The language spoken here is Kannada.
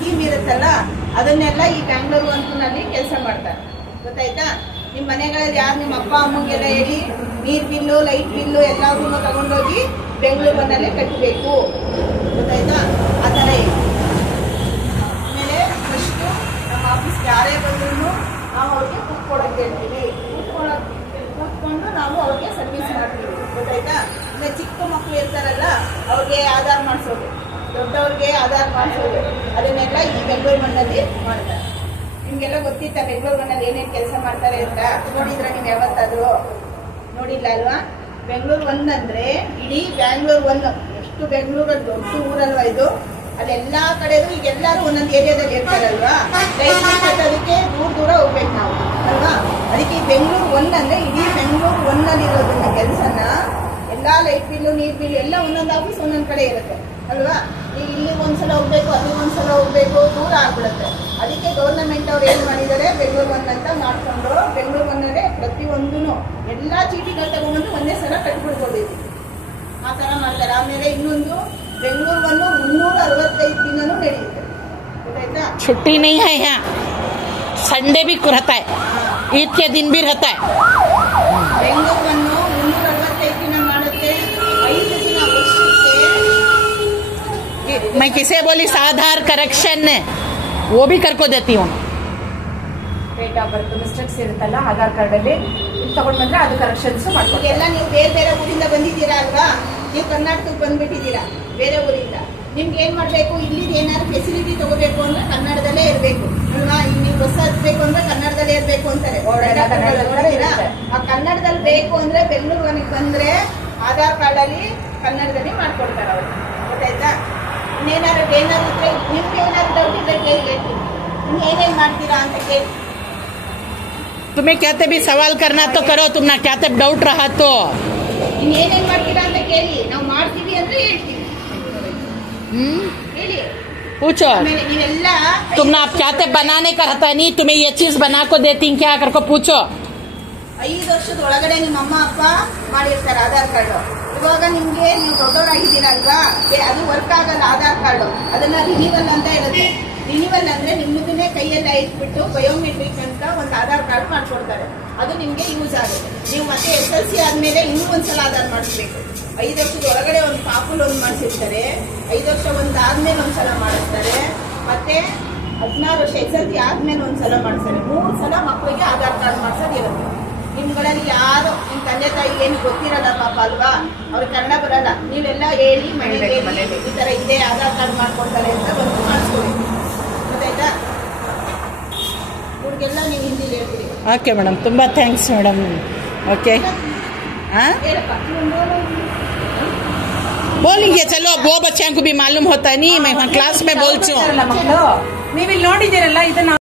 ಸ್ಕೀಮ್ ಇರುತ್ತಲ್ಲ ಅದನ್ನೆಲ್ಲ ಈ ಬ್ಯಾಂಗ್ಳೂರು ಒಂದಲ್ಲಿ ಕೆಲಸ ಮಾಡ್ತಾರೆ. ಗೊತ್ತಾಯ್ತಾ? ನಿಮ್ಮ ಮನೆಗಳಲ್ಲಿ ಯಾರು ನಿಮ್ಮ ಅಪ್ಪ ಅಮ್ಮಗೆಲ್ಲ ಹೇಳಿ ನೀರ್ ಬಿಲ್ಲು ಲೈಟ್ ಬಿಲ್ಲು ಎಲ್ಲಾದ್ರೂ ತಗೊಂಡೋಗಿ ಬೆಂಗಳೂರು ಒಂದಲ್ಲೇ ಕಟ್ಟಬೇಕು. ಗೊತ್ತಾಯ್ತಾ? ಆ ಥರ ಇದೆ. ಆಮೇಲೆ ಫಸ್ಟು ನಮ್ಮ ಆಫೀಸ್ಗೆ ಯಾರೇ ಬಂದ್ರು ನಾವು ಅವ್ರಿಗೆ ಕೂತ್ಕೊಳಕ್ಕೆ ಹೇಳ್ತೀವಿ. ಕೂತ್ಕೊಂಡು ನಾವು ಅವ್ರಿಗೆ ಸರ್ವಿಸ್ ಮಾಡ್ತೀವಿ. ಗೊತ್ತಾಯ್ತಾ? ಇನ್ನು ಚಿಕ್ಕ ಮಕ್ಕಳು ಇರ್ತಾರಲ್ಲ ಅವ್ರಿಗೆ ಆಧಾರ್ ಮಾಡಿಸೋದು, ದೊಡ್ಡವ್ರಿಗೆ ಆಧಾರ್ ಮಾಡಿಸೋದು, ಅದನ್ನೆಲ್ಲ ಈ ಬೆಂಗಳೂರು ಮಣ್ಣಲ್ಲಿ ಮಾಡ್ತಾರೆ. ನಿಮ್ಗೆಲ್ಲ ಗೊತ್ತಿತ್ತ ಬೆಂಗಳೂರು ಮಣ್ಣಲ್ಲಿ ಏನೇನು ಕೆಲಸ ಮಾಡ್ತಾರೆ ಅಂತ? ನೋಡಿದ್ರ ನೀವು ಯಾವತ್ತಾದ್ರೂ? ನೋಡಿಲ್ಲ ಅಲ್ವಾ? ಬೆಂಗಳೂರು ಒಂದಂದ್ರೆ ಇಡೀ ಬ್ಯಾಂಗ್ಳೂರ್ ಒಂದು ಎಷ್ಟು ಬೆಂಗಳೂರಲ್ಲಿ ದೊಡ್ಡ ಊರಲ್ವಾ ಇದು. ಅಲ್ಲೆಲ್ಲಾ ಕಡೆಗೂ ಈಗ ಎಲ್ಲರೂ ಒಂದೊಂದು ಏರಿಯಾದಲ್ಲಿ ಇರ್ತಾರಲ್ವಾ, ಲೈಟ್ ಕಟ್ಟೋದಕ್ಕೆ ದೂರ ಹೋಗ್ಬೇಕು ನಾವು ಅಲ್ವಾ. ಅದಕ್ಕೆ ಈ ಬೆಂಗಳೂರು ಒಂದಂದ್ರೆ ಇಡೀ ಬೆಂಗಳೂರು ಒಂದಲ್ಲಿ ಇರೋದನ್ನ ಕೆಲಸನ ಎಲ್ಲಾ ಲೈಟ್ ಬಿಲ್ಲು ನೀರ್ ಬಿಲ್ ಎಲ್ಲ ಒಂದೊಂದು ಆಫೀಸ್ ಒಂದೊಂದ್ ಕಡೆ ಇರುತ್ತೆ ಅಲ್ವಾ. ಈಗ ಇಲ್ಲಿ ಒಂದ್ಸಲ ಹೋಗ್ಬೇಕು, ಅಲ್ಲಿ ಒಂದ್ಸಲ ಹೋಗ್ಬೇಕು, ದೂರ ಆಗ್ಬಿಡುತ್ತೆ. ಅದಕ್ಕೆ ಗೌರ್ಮೆಂಟ್ ಅವ್ರು ಏನ್ ಮಾಡಿದ್ದಾರೆ, ಬೆಂಗಳೂರು ಒಂದ್ ಅಂತ ಮಾಡ್ಕೊಂಡು ಬೆಂಗಳೂರು ಒಂದಲ್ಲೇ ಪ್ರತಿಯೊಂದೂ ಎಲ್ಲಾ ಚೀಟಿಗಳು ತಗೊಂಡು ಒಂದೇ ಸಲ ಕಟ್ಬಿಡ್ಬೋದು. ಆ ತರ ಮಾಡ್ತಾರೆ. ಆಮೇಲೆ ಇನ್ನೊಂದು ಬೆಂಗಳೂರು ಒಂದು 365 ದಿನನೂ ನಡೆಯುತ್ತೆ. ಗೊತ್ತಾಯ್ತಾ? छुट्टी नहीं है यहाँ, संडे भी रहता है, ईद के दिन भी रहता है. ಬೆಂಗಳೂರನ್ನು 365 ದಿನ ಮಾಡುತ್ತೆ. 5 ದಿನ ವರ್ಷಕ್ಕೆ. मैं किसे बोली आधार करेक्शन वो भी करको देती हूँ. ಡೇಟ್ ಆಫ್ ಬರ್ತ್ ಮಿಸ್ಟೇಕ್ಸ್ ಇರುತ್ತಲ್ಲ ಆಧಾರ್ ಕಾರ್ಡ್ ಅಲ್ಲಿ ತಗೊಂಡ್ ಬಂದ್ರೆ ಅದು ಕರೆಕ್ಷನ್ಸ್ ಮಾಡ್ಕೊಂಡು. ಎಲ್ಲ ನೀವು ಬೇರೆ ಬೇರೆ ಊರಿಂದ ಬಂದಿದ್ದೀರಾ ಅಲ್ವಾ, ನೀವು ಕರ್ನಾಟಕಕ್ಕೆ ಬಂದ್ಬಿಟ್ಟಿದ್ದೀರಾ ಬೇರೆ ಊರಿಂದ. ನಿಮ್ಗೆ ಏನ್ ಮಾಡ್ಬೇಕು, ಇಲ್ಲಿ ಏನಾದ್ರು ಫೆಸಿಲಿಟಿ ತಗೋಬೇಕು ಅಂದ್ರೆ ಕನ್ನಡದಲ್ಲೇ ಇರ್ಬೇಕು ಅಲ್ವಾ. ಈಗ ನೀವು ಬಸ್ ಹತ್ಬೇಕು ಅಂದ್ರೆ ಕನ್ನಡದಲ್ಲೇ ಇರ್ಬೇಕು ಅಂತಾರೆ. ಆ ಕನ್ನಡದಲ್ಲಿ ಬೇಕು ಅಂದ್ರೆ ಬೆಂಗಳೂರು ಮನೆಗೆ ಬಂದ್ರೆ ಆಧಾರ್ ಕಾರ್ಡ್ ಅಲ್ಲಿ ಕನ್ನಡದಲ್ಲಿ ಮಾಡ್ಕೊಡ್ತಾರೆ ಅವರು. ಗೊತ್ತಾಯ್ತಾ? ಇನ್ನೇನಾದ್ರು ಇದ್ರೆ ನಿಮ್ಗೆ ಏನಾದ್ರು ಡೌಟ್ ಇದ್ರೆ ಕೇಳಿ ಹೇಳ್ತೀನಿ. ಇನ್ನು ಏನೇನ್ ಮಾಡ್ತೀರಾ ಅಂತ ಕೇಳಿ. तुम्हें कहते भी सवाल करना तो करो, तुम ना कहते डाउट रहा तो ಇನ್ನೇನೇನ್ ಮಾಡ್ತೀರಾ ಅಂತ ಕೇಳಿ. ನಾವು ಮಾಡ್ತೀವಿ ಅಂದ್ರೆ ಹೇಳ್ತೀವಿ. ಹೇಳಿ, पूछो. ಆಮೇಲೆ ನೀವೆಲ್ಲ तुम ना आप कहते बनाने का रहता नहीं, तुम्हें ये चीज बना को देती क्या करको पूछो. 5 ವರ್ಷದ ಒಳಗಡೆ ನಿಮ್ಮ ಅಮ್ಮ ಅಪ್ಪ ಮಾಡಿರ್ತಾರೆ ಆಧಾರ್ ಕಾರ್ಡ್. ಇವಾಗ ನಿಮ್ಗೆ ನೀವು ದೊಡ್ಡವರಾಗಿದ್ದೀರಲ್ವಾ, ಅದು ವರ್ಕ್ ಆಗಲ್ಲ ಆಧಾರ್ ಕಾರ್ಡ್. ಅದನ್ನ ರಿನಿವಲ್ ಅಂತ ಇರುತ್ತೆ. ರಿನಿವಲ್ ಅಂದ್ರೆ ನಿಮ್ಮದನ್ನೇ ಕೈಯೆಲ್ಲ ಇಟ್ಬಿಟ್ಟು ಬಯೋಮೆಟ್ರಿಕ್ ಅಂತ ಒಂದು ಆಧಾರ್ ಕಾರ್ಡ್ ಮಾಡ್ಕೊಡ್ತಾರೆ. ಅದು ನಿಮ್ಗೆ ಯೂಸ್ ಆಗುತ್ತೆ. ನೀವು ಮತ್ತೆ SLC ಆದ್ಮೇಲೆ ಇನ್ನೂ ಒಂದ್ಸಲ ಆಧಾರ್ ಮಾಡಿಸ್ಬೇಕು. 5 ವರ್ಷದ ಒಳಗಡೆ ಒಂದು ಪಾಪುಲ್ ಒಂದು ಮಾಡಿಸಿರ್ತಾರೆ. 5 ವರ್ಷ ಒಂದಾದ್ಮೇಲೆ ಒಂದ್ಸಲ ಮಾಡಿಸ್ತಾರೆ. ಮತ್ತೆ 16 ವರ್ಷ SLC ಆದ್ಮೇಲೆ ಒಂದ್ಸಲ ಮಾಡಿಸ್ತಾರೆ. 3 ಸಲ ಮಕ್ಕಳಿಗೆ ಆಧಾರ್ ಕಾರ್ಡ್ ಮಾಡ್ಸೋದು ಇರುತ್ತೆ. ನಿಮ್ಗಳಲ್ಲಿ ಯಾರು ನಿಮ್ ತಂದೆ ತಾಯಿ ಏನು ಗೊತ್ತಿರಲ್ಲ ಪಾಪ ಅಲ್ವಾ, ಅವ್ರಿಗೆ ಕನ್ನಡ ಬರಲ್ಲ. ನೀವೆಲ್ಲ ಹೇಳಿ ಮನೆಯಲ್ಲಿ ಈ ತರ ಇದೆ ಆಧಾರ್ ಕಾರ್ಡ್ ಮಾಡ್ಕೊಡ್ತಾರೆ ಅಂತ ಬಂದು ಮಾಡಿಸ್ಕೊಳ್ಳಿ. ಗೊತ್ತಾಯ್ತಾ? ಇವ್ರಿಗೆಲ್ಲ ನೀವು ಹಿಂದಿ ಹೇಳ್ತೀರಿ. ओके मैडम, ತುಂಬಾ ಥ್ಯಾಂಕ್ಸ್ मैडम. ओके हाँ ಹೇಳಪ್ಪ. बोलेंगे, चलो वो बच्चों को भी मालूम होता नहीं. मैं क्लास में बोलती हूँ. ಮಕ್ಕಳು ನೀವು ಇಲ್ಲಿ ನೋಡಿದ್ದೀರಲ್ಲ ಇದನ್ನ